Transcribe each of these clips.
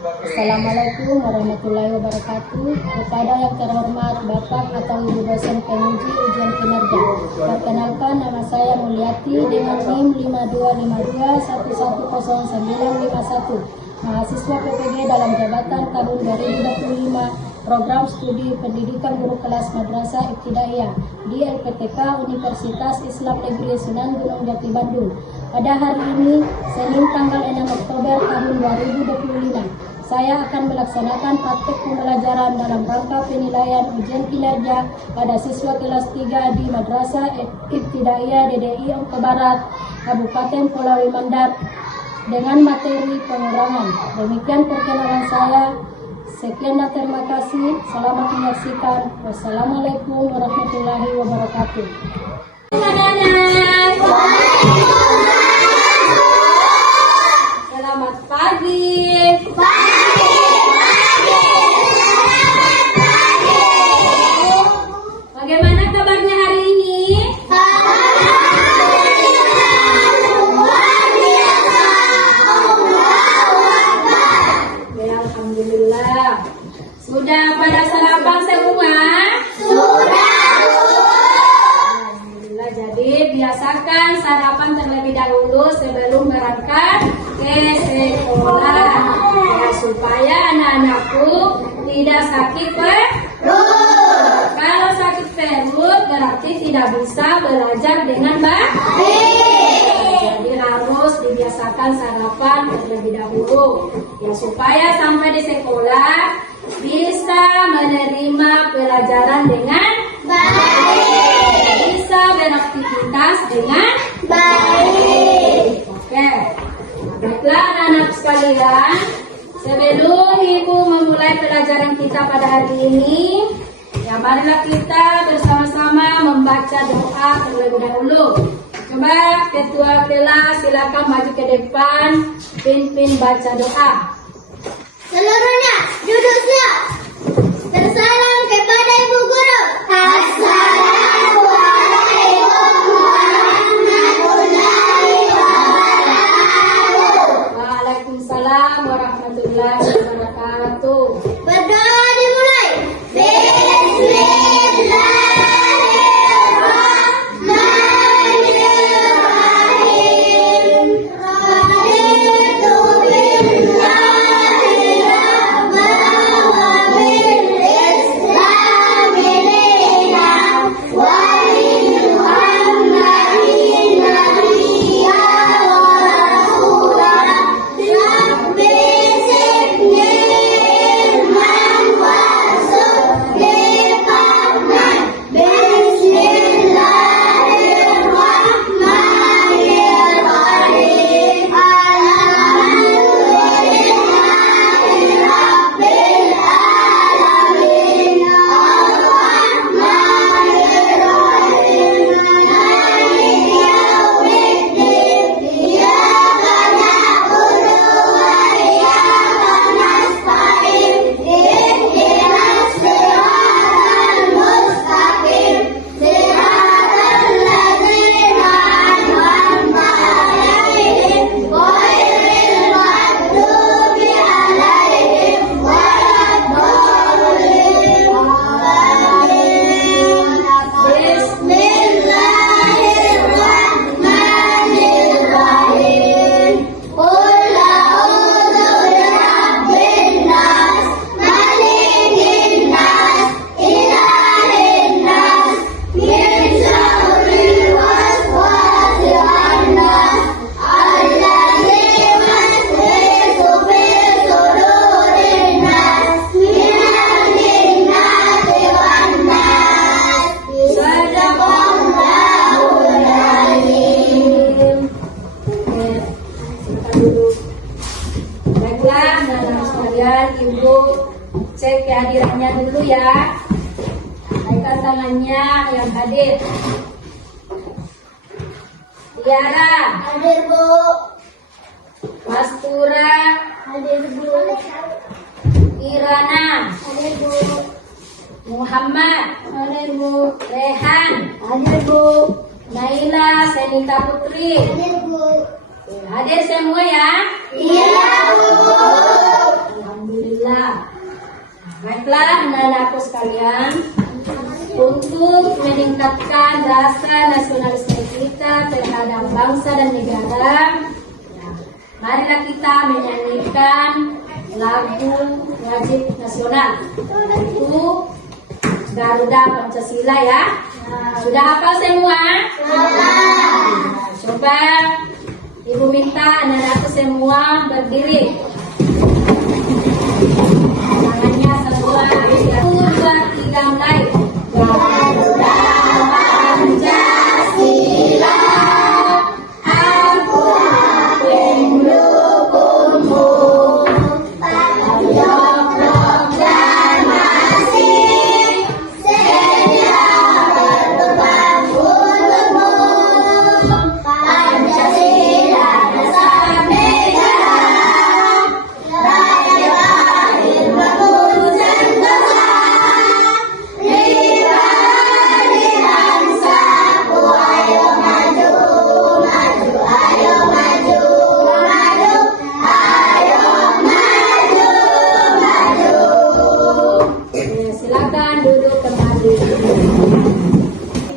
Assalamualaikum warahmatullahi wabarakatuh. Kepada yang terhormat Bapak atau Ibu dosen penguji ujian kinerja. Perkenalkan, nama saya Mulyati dengan NIM 5252110951. Mahasiswa PPG dalam jabatan tahun 2025 Program Studi Pendidikan Guru Kelas Madrasah Ibtidaiyah di LPTK Universitas Islam Negeri Sunan Gunung Jati Bandung. Pada hari ini, Senin tanggal 6 Oktober tahun 2025, saya akan melaksanakan praktek pembelajaran dalam rangka penilaian ujian kinerja pada siswa kelas 3 di Madrasah Ibtidaiyah DDI Ongko Barat, Kabupaten Pulau Mandar dengan materi pengurangan. Demikian perkenalan saya. Sekian dan terima kasih. Selamat menyaksikan. Wassalamualaikum warahmatullahi wabarakatuh. Selamat pagi. Bagaimana kabarnya hari ini? Alhamdulillah. Sudah pada sarapan semua? Sudah. Alhamdulillah. Jadi biasakan sarapan terlebih dahulu sebelum berangkat ke sekolah, ya, supaya anak-anakku tidak sakit perut. Kalau sakit perut berarti tidak bisa belajar dengan baik. Jadi harus dibiasakan sarapan terlebih dahulu, ya, supaya sampai di sekolah bisa menerima pelajaran dengan baik, bisa beraktivitas dengan baik. Oke, baiklah anak-anak sekalian, sebelum Ibu memulai pelajaran kita pada hari ini, ya, marilah kita bersama-sama membaca doa terlebih dahulu. Coba ketua kelas silakan maju ke depan, pimpin baca doa. Seluruhnya duduk siap. Bersalam kepada Ibu Guru. Assalamualaikum warahmatullahi wabarakatuh. Waalaikumsalam warahmatullahi wabarakatuh. Berdoa dimulai. Ibu cek kehadirannya dulu ya. Angkat tangannya yang hadir. Tiara Hadir, Bu. Mastura Hadir, Bu. Irana Hadir, Bu. Muhammad Hadir, Bu. Rehan Hadir, Bu. Naila Senita Putri. Hadir, Bu. Hadir semua ya. Iya, Bu. Alhamdulillah. Pancasila. Baiklah anak-anakku sekalian, untuk meningkatkan rasa nasionalisme kita terhadap bangsa dan negara, marilah kita menyanyikan lagu wajib nasional. Itu Garuda Pancasila ya. Sudah hafal semua? Coba Ibu minta anak-anakku semua berdiri. Tangannya semua. 1, 2, 3 mulai. Garuda Pancasila, aku pendukungmu. Payung proklamasi, sedia berkorban untukmu. Pancasila dasar negara, rakyat lahir bangun sentosa. Pribadi bangsaku, ayo maju, maju, ayo maju, maju, ayo maju, maju. Silakan duduk kembali.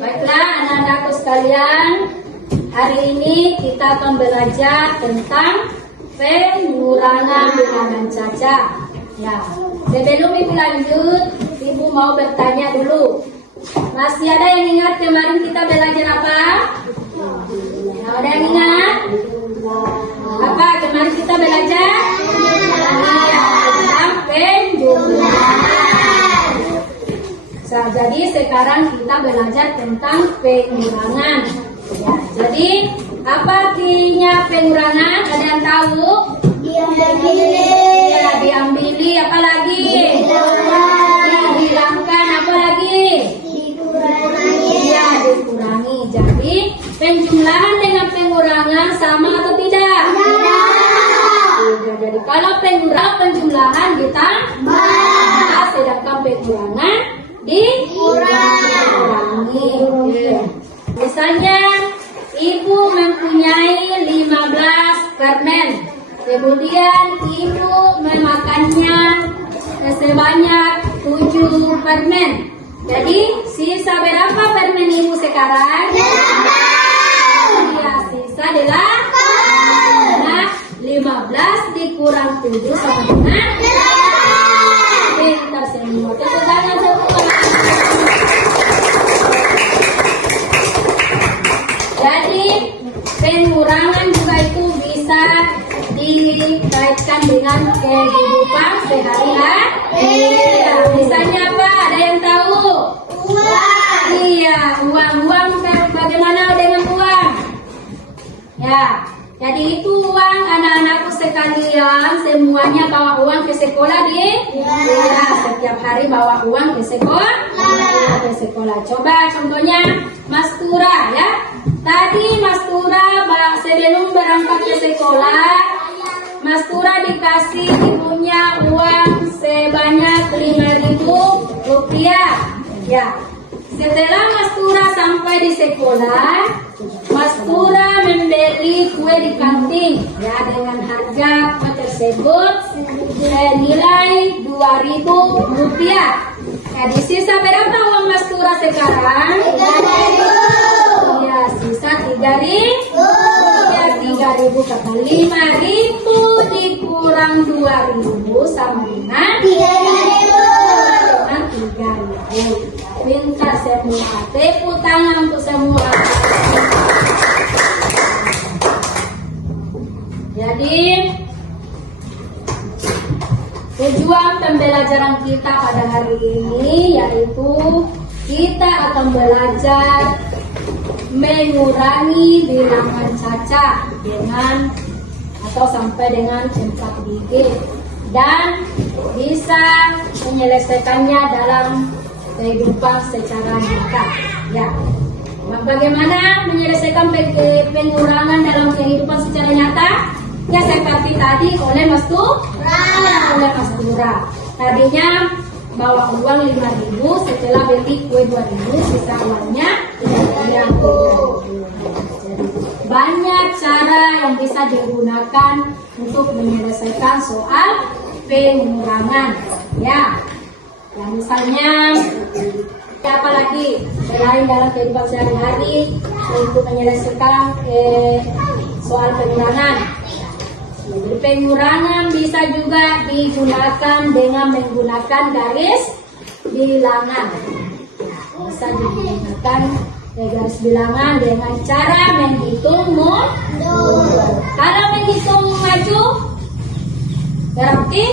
Baiklah anak-anakku sekalian, hari ini kita akan belajar tentang pengurangan bilangan cacat. Ya, sebelum Ibu lanjut, Ibu mau bertanya dulu. Masih ada yang ingat kemarin kita belajar apa? Ada yang ingat? Apa kemarin kita belajar? Tentang penjumlahan. Jadi sekarang kita belajar tentang pengurangan. Ya, jadi apa artinya pengurangan? Ada yang tahu? Ya, diambili, apa lagi? Dihilangkan, apa lagi? Ya, dikurangi. Jadi penjumlahan dengan pengurangan sama atau tidak? Tidak. Jadi kalau penjumlahan ditambah, sedangkan pengurangan dikurangi. Misalnya Ibu mempunyai 15 permen, kemudian Ibu memakannya sebanyak 7 permen. Jadi sisa berapa permen Ibu sekarang? Ya, sisa adalah 15 dikurang 7 sama dengan pintar semua. Tepuk tangan semua. Jadi pengurangan juga itu bisa dikaitkan dengan kehidupan sehari-hari. Misalnya apa? Ada yang tahu? Uang. Iya, uang. Bagaimana dengan uang? Ya, jadi itu uang anak-anakku sekalian, semuanya bawa uang ke sekolah ya, setiap hari bawa uang ke sekolah. Coba contohnya Mas Tura ya. Tadi Mas Tura sebelum berangkat ke sekolah, Mas Tura dikasih ibunya uang sebanyak 5.000 rupiah. Ya, setelah Mas Tura sampai di sekolah, Mas Tura membeli kue di kantin ya dengan harga tersebut nilai 2.000 rupiah. Jadi sisa berapa uang Mas Tura sekarang? 3.000. Ya, sisa 3.000. Ya, 3.000 kata 5.000 dikurang 2.000 sama dengan 3.000. Pintar semua. Tepuk tangan untuk semua. Jadi tujuan pembelajaran kita pada hari ini yaitu kita akan belajar mengurangi bilangan cacat dengan atau sampai dengan 4 digit dan bisa menyelesaikannya dalam kehidupan secara nyata. Ya, bagaimana menyelesaikan pengurangan dalam kehidupan secara nyata? Ya, seperti tadi oleh Mas Tura. Tadinya bawa uang 5.000, setelah beli kue 2.000, sisa uangnya yang 3.000. Banyak cara yang bisa digunakan untuk menyelesaikan soal pengurangan. Ya, misalnya apa lagi selain dalam kehidupan sehari-hari untuk menyelesaikan soal pengurangan. Jadi pengurangan bisa juga digunakan dengan menggunakan garis bilangan. Bisa digunakan garis bilangan dengan cara menghitung mundur. Kalau menghitung maju berarti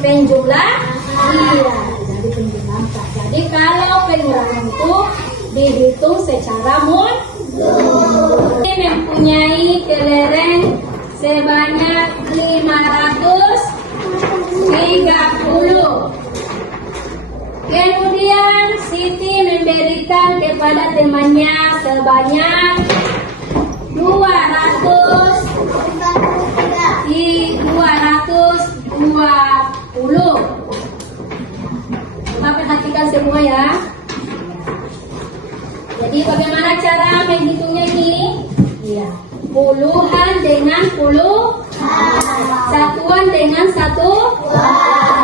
penjumlah. Iya, jadi penjumlah. Jadi kalau pengurangan itu dihitung secara mundur. Ini mempunyai kelereng sebanyak 530. Kemudian Siti memberikan kepada temannya sebanyak 220. Coba perhatikan semua ya. Jadi bagaimana cara menghitungnya ini? Iya. Puluhan dengan puluhan, satuan dengan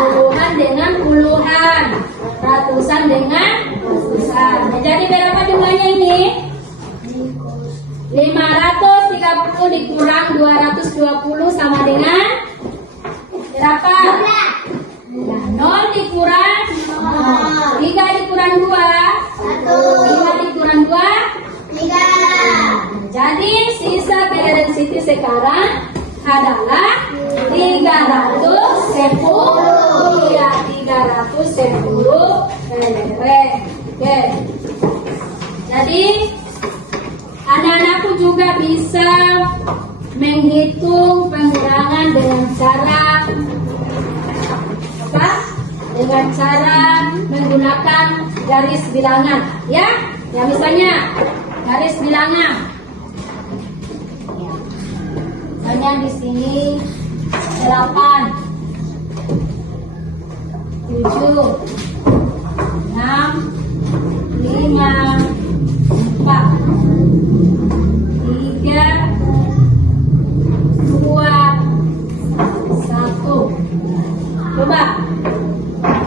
puluhan dengan puluhan, ratusan dengan ratusan. Nah, jadi berapa jumlahnya ini? 530 dikurang 220 sama dengan berapa? Nah, 0 dikurang 3 dikurang 2 5 dikurang 2 3. Jadi sisa kelereng Siti sekarang adalah 310. Ya, 310 kelereng. Oke. Jadi anak-anakku juga bisa menghitung pengurangan dengan cara apa? Dengan cara menggunakan garis bilangan, ya. Ya, misalnya garis bilangan. Ya. Misalnya di sini 8, 7, 6, 5, 4, 3, 2, 1. Coba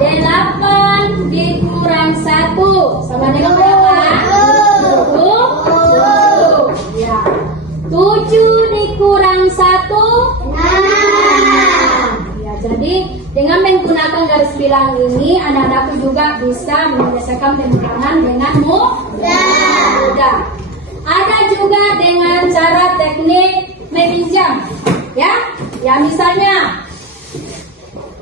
8 dikurang 1 sama dengan berapa? 7. Ya. 7 dikurang 1 6. Ya, jadi dengan menggunakan garis bilang ini anak-anakku juga bisa menyelesaikan pengurangan dengan mudah. Ada juga dengan cara teknik meminjam. Ya, misalnya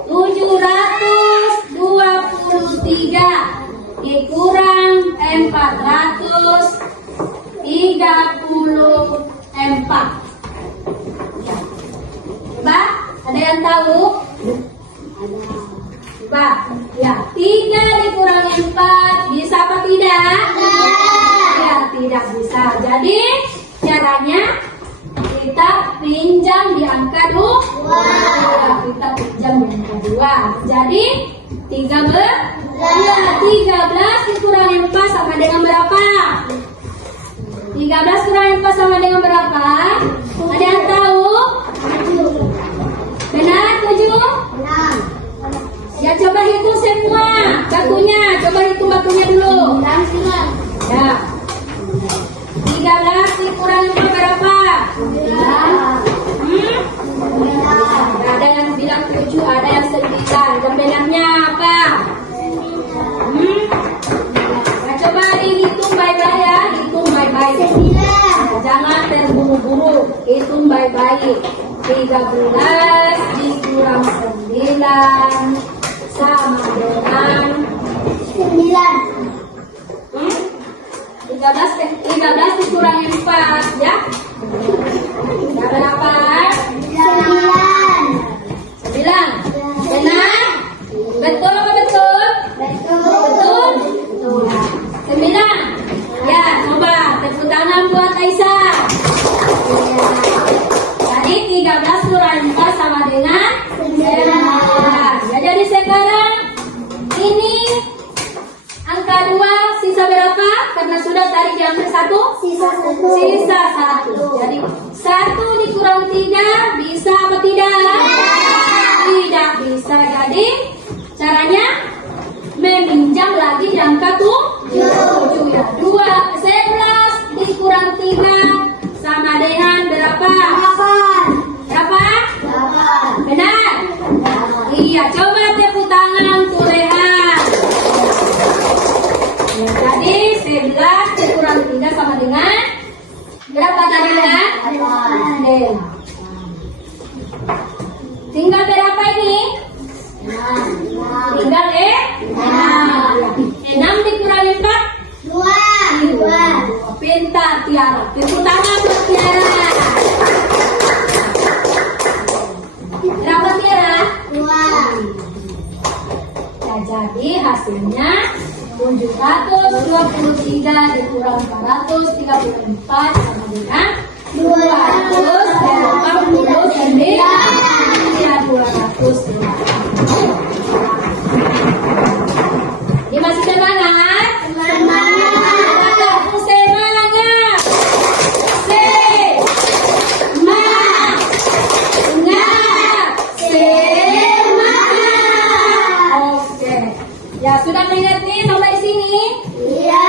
723 dikurang 434. Coba, ada yang tahu? Coba, ya, 3 dikurang 4 bisa apa tidak? Ya, tidak bisa. Jadi caranya kita pinjam di angka 2. Ya, kita pinjam di angka 2. Jadi 13 dikurang 4 sama dengan berapa? 13 kurang 4 sama dengan berapa? Ada yang tahu? Benar 7? Ya, coba hitung semua batunya. Coba hitung batunya dulu. Ya. 13 dikurang 4 berapa? Ada yang bilang 7, ada yang 9. Benarnya apa? Nah, coba dihitung baik-baik ya. Hitung baik-baik. Jangan terburu-buru. Hitung baik-baik. 13 dikurang 9 sama dengan 9. 13 dikurang 4 ya. Berapa? 9. Benar? Betul apa betul? Betul. 9. Ya, coba tepuk tangan buat Aisyah. Jadi 13 kurang 4 sama dengan 11. Ya, jadi sekarang ini angka 2 sisa berapa? Karena sudah tadi diambil 1. Sisa 1. Jadi 1 dikurang 3 angka 7 ya. 11 dikurang 3 sama dengan berapa? 8. Berapa? 8. Benar? Iya, coba tepuk tangan untuk Rehan. Ya, jadi 11 dikurang 3 sama dengan berapa tadi Rehan? 8. Oke. Tinggal berapa ini? 6. Tinggal 6 dikurang 4? 2. Pintar Tiara. Tepuk tangan buat Tiara. Berapa Tiara? 2. Ya, jadi hasilnya 723 dikurang 434 sama dengan 289. Ya, 200. Ini masih semangat? Aku semangat. Semangat. Oke. Ya, sudah mengerti sampai sini? Iya.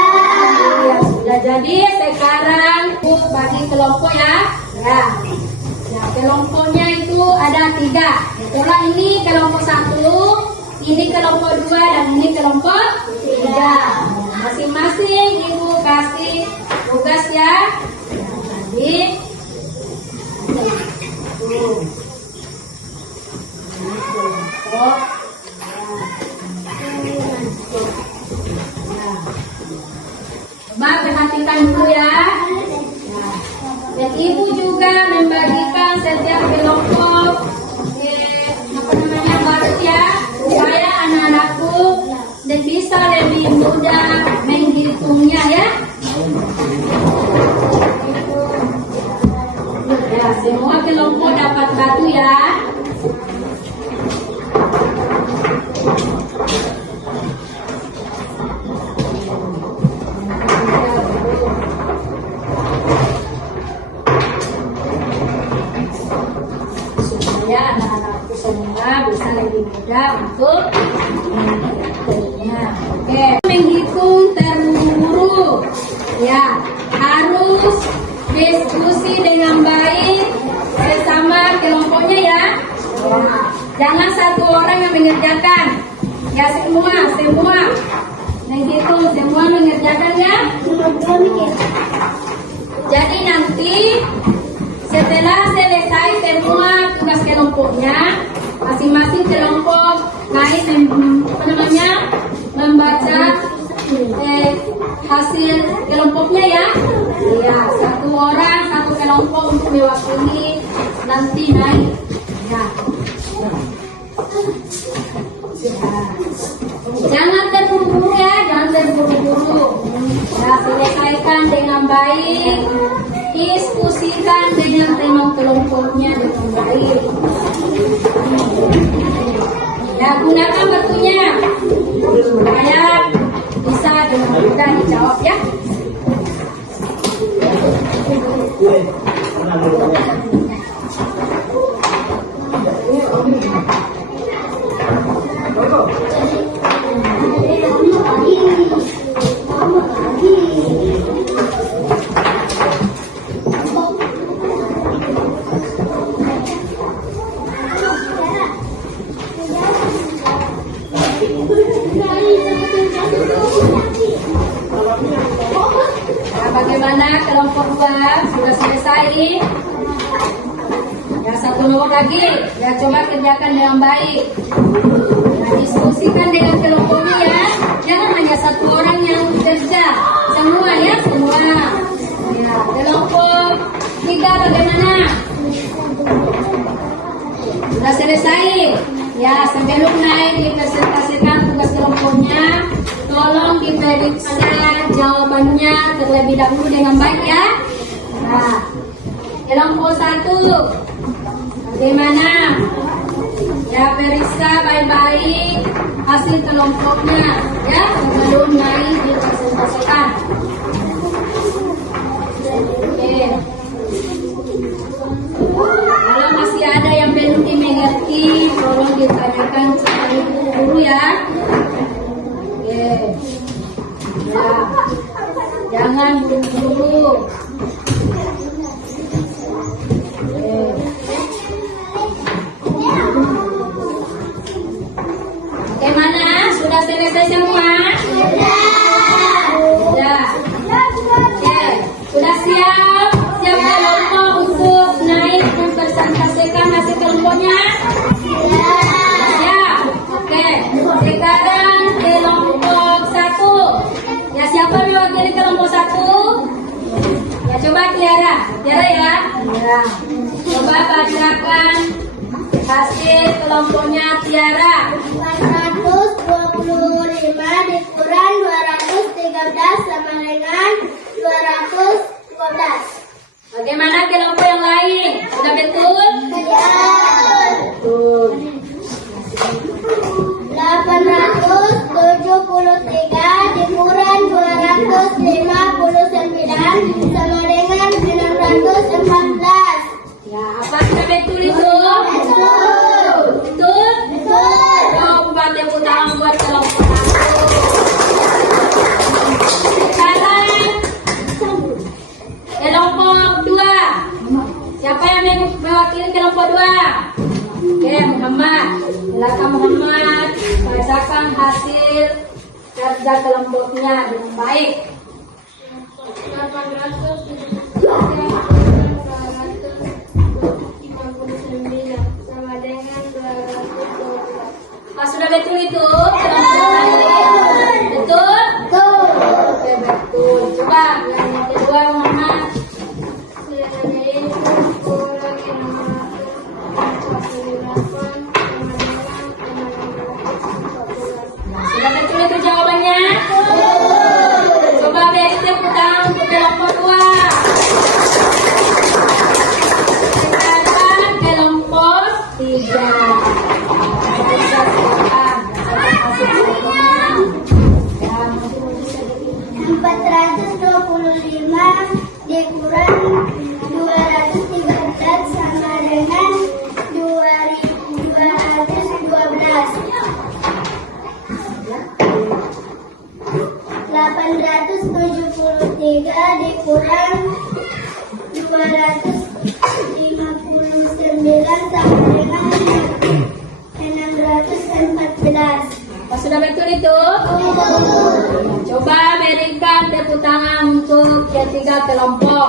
Ya, sudah. Jadi sekarang bagi kelompok ya. Ya. Ya, kelompoknya itu ada 3. Itulah ini kelompok 1, ini kelompok 2, dan ini kelompok 3. Masing-masing ibu kasih tugas ya. Jadi coba perhatikan dulu ya. Dan ibu juga membagikan setiap kelompok baru ya, supaya anak-anakku dan bisa lebih mudah menghitungnya ya. Ya, semua kelompok dapat batu ya. Supaya anak-anakku semua bisa lebih mudah untuk menghitungnya. Oke, menghitung terburu-buru ya, harus diskusi dengan baik bersama kelompoknya ya. Jangan satu orang yang mengerjakan ya, semua menghitung, semua mengerjakan ya. Jadi nanti setelah selesai semua tugas kelompoknya, masing-masing kelompok naik membaca hasil kelompoknya ya. Ya, satu orang satu kelompok untuk mewakili nanti naik. Ya. Jangan terburu-buru ya, jangan terburu-buru. Ya, selesaikan dengan baik. Diskusikan dengan teman kelompoknya dengan baik. Ya, gunakan batunya supaya bisa dengan mudah dijawab ya. Bagaimana kelompok 2 sudah selesai? Ya, satu nomor lagi. Ya, coba kerjakan dengan baik. Ya, diskusikan dengan kelompoknya ya. Jangan hanya satu orang yang kerja. Semua ya, semua. Ya, kelompok 3 bagaimana? Sudah selesai. Ya, sebelum naik dipresentasikan tugas kelompoknya. Tolong diperiksa jawabannya terlebih dahulu dengan baik ya. Nah, kelompok 1 bagaimana? Ya, periksa baik-baik hasil kelompoknya ya sebelum naik dipresentasikan. Oke. Kalau masih ada yang belum dimengerti, tolong ditanyakan kepada ibu guru ya. Oke. selesai semua? Sudah. Oke, sudah siap? Siap kelompok untuk naik mempresentasikan hasil kelompoknya? Siap. Oke, sekarang kelompok 1. Ya, siapa mewakili kelompok 1? Ya, coba Tiara. Tiara ya? Ya. Coba bacakan hasil kelompoknya Tiara. 425 dikurang 213 sama dengan 212. Bagaimana kelompok yang lain? Sudah betul? Betul. 873 dikurang 259 sama dengan 614. Ya, apa sudah betul itu? Betul? Coba tepuk tangan buat kelompok 1. Sekarang kelompok 2. Siapa yang mewakili kelompok 2? Oke, Muhammad. Silakan Muhammad bacakan hasil kerja kelompoknya dengan baik. 839 sama dengan 212. Apa sudah betul itu? Betul? Oke, betul. Coba yang kedua Muhammad. Sudah betul itu jawabannya? Coba beri tepuk tangan untuk kelompok 2. Sekarang kelompok 3. Empat 425 dikurang 213 sama dengan 2212. 873 dikurang 259 sama dengan 614. Apa sudah betul itu? Coba berikan tepuk tangan untuk ketiga kelompok.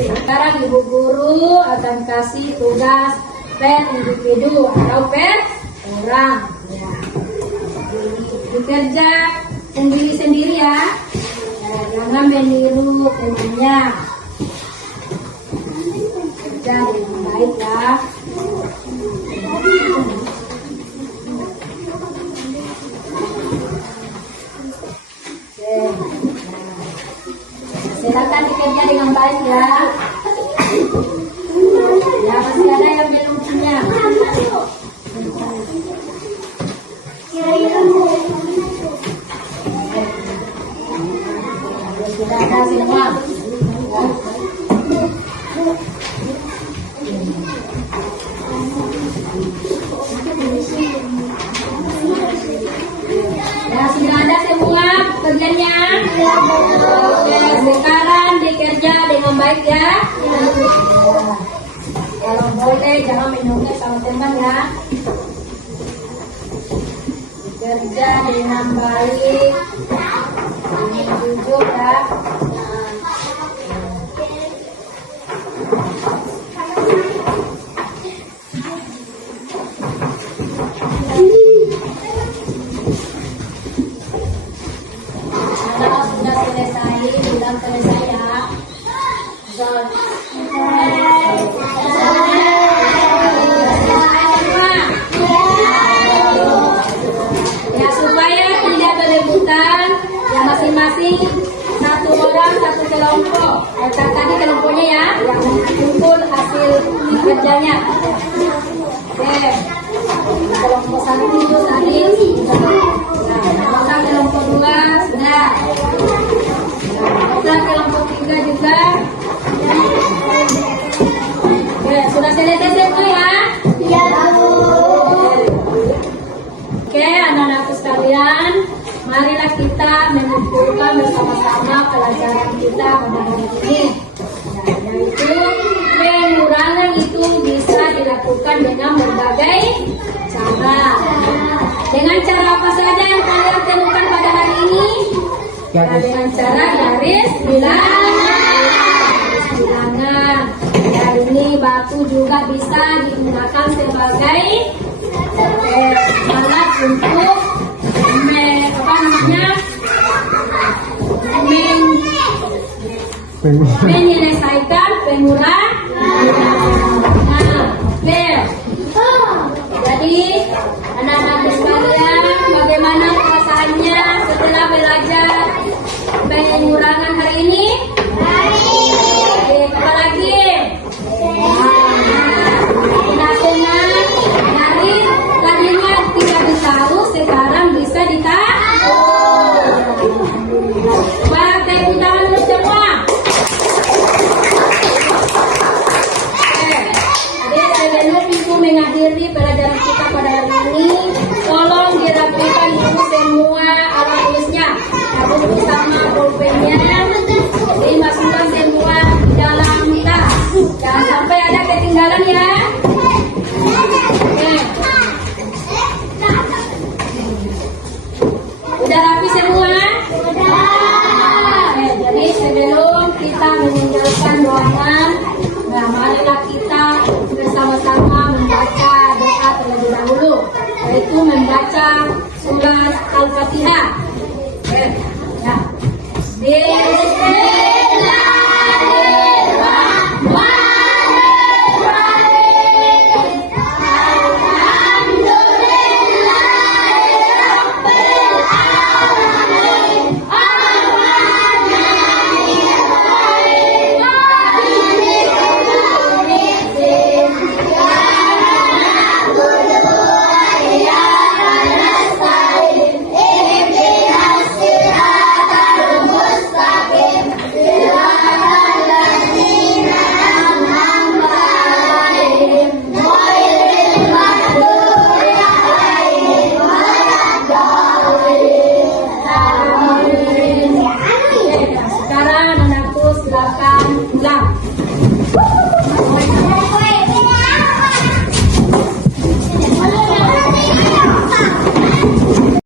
Sekarang ibu guru akan kasih tugas per individu atau per orang. Ya. Bekerja sendiri-sendiri ya. Jangan meniru temannya. Kerja dengan baik ya. Silakan dikerja dengan baik ya. Ya, masih ada yang belum punya. Sudah ada semua. Ya, sudah ada semua kerjanya. Oke, sekarang dikerja dengan baik ya. Kalau boleh jangan minumnya sama teman ya. Kerja dengan baik, jujur ya. Kalau sudah selesai, bilang selesai ya. Ya, supaya tidak berebutan, ya masing-masing satu orang satu kelompok. Tadi kelompoknya ya, yang kumpul hasil kerjanya. Oke, kelompok 1 tadi. Nah, kelompok 2 sudah. Nah, kelompok 3 juga. Oke, sudah selesai semua ya? Iya, Bu. Oke, anak-anakku sekalian, marilah kita mengumpulkan bersama-sama pelajaran kita pada hari ini. Nah, yaitu dilakukan dengan berbagai cara. Dengan cara apa saja yang kalian temukan pada hari ini? Dengan cara garis bilangan. Dan ini batu juga bisa digunakan sebagai alat untuk menyelesaikan pengulangan. Jadi anak-anak sekalian, bagaimana perasaannya setelah belajar pengulangan hari ini? Oke, apa lagi? Tidak senang dari tadinya tidak ditahu, sekarang bisa ditahu. Coba tepuk tangan dulu semua. Sebelum ibu mengakhiri pelajaran kita pada hari ini, tolong dirapikan dulu semua alat tulisnya, habis bersama pulpennya, dimasukkan semua di dalam tas. Jangan sampai ada ketinggalan ya. Oke. Udah rapi semua? Oke, jadi sebelum kita meninggalkan ruangan, nah marilah kita bersama-sama membaca doa terlebih dahulu, yaitu membaca surat Al-Fatihah. Ya. Sekarang anakku silakan pulang.